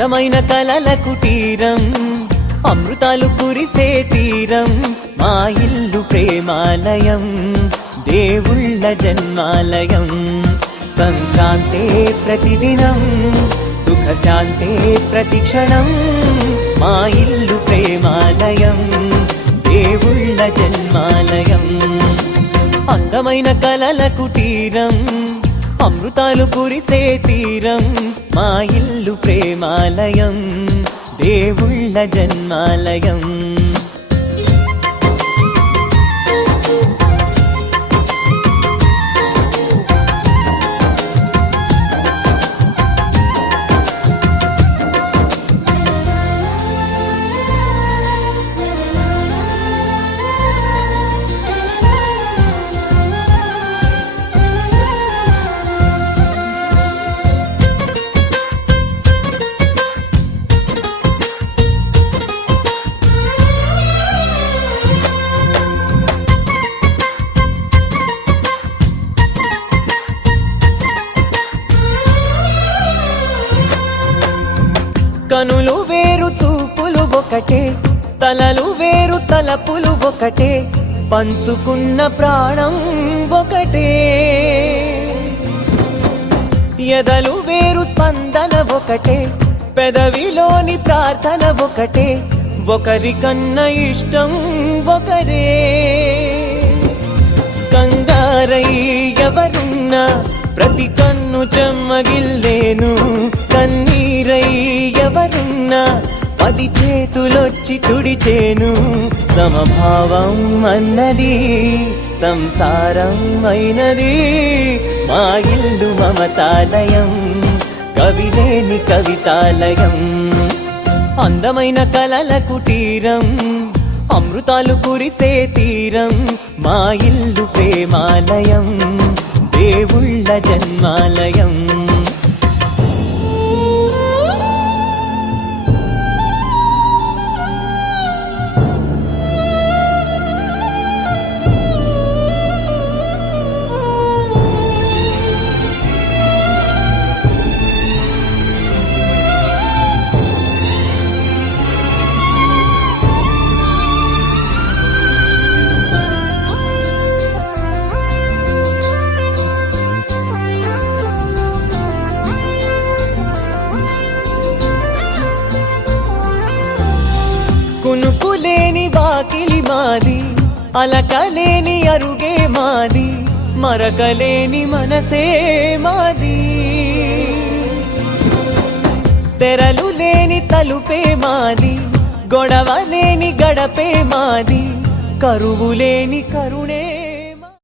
అందమైన కలల కుటీరం, అమృతాలు కురిసే తీరం, మా ఇల్లు ప్రేమాలయం, దేవుళ్ళ జన్మాలయం. సంక్రాంతే ప్రతిదినం, సుఖశాంతే ప్రతిక్షణం, మా ఇల్లు ప్రేమాలయం, దేవుళ్ళ జన్మాలయం. అందమైన కలల కుటీరం, అమృతాలు కురిసే తీరం, మా ఇల్లు ప్రేమాలయం, దేవుళ్ళ జన్మాలయం. కనులు వేరు చూపులు ఒకటే, తలలు వేరు తలపులు ఒకటే, పంచుకున్న ప్రాణం ఒకటే. ఎదలు వేరు స్పందన ఒకటే, పెదవిలోని ప్రార్థన ఒకటే, ఒకరికన్నా ఇష్టం ఒకరే. కంగారై ఎవరున్నా ప్రతి కన్ను చెమ్మగిల్లేను, కన్నీరై ఎవరున్నా 10 చేతులొచ్చి తుడిచేను. సమభావం అన్నది సంసారం అయినది, మా ఇల్లు మమతాలయం, కవిలేని కవితాలయం. అందమైన కలల కుటీరం, అమృతాలు కురిసే తీరం, మా ఇల్లు ప్రేమాలయం, దేవుళ్ళ జన్మాలయం. కునుకులేని వాకిలి మాది, అలకలేని అరుగే మాది, మరకలేని మనసే మాది. తెరలు లేని తలుపే మాది, గొడవ లేని గడపే మాది, కరువు లేని కరుణే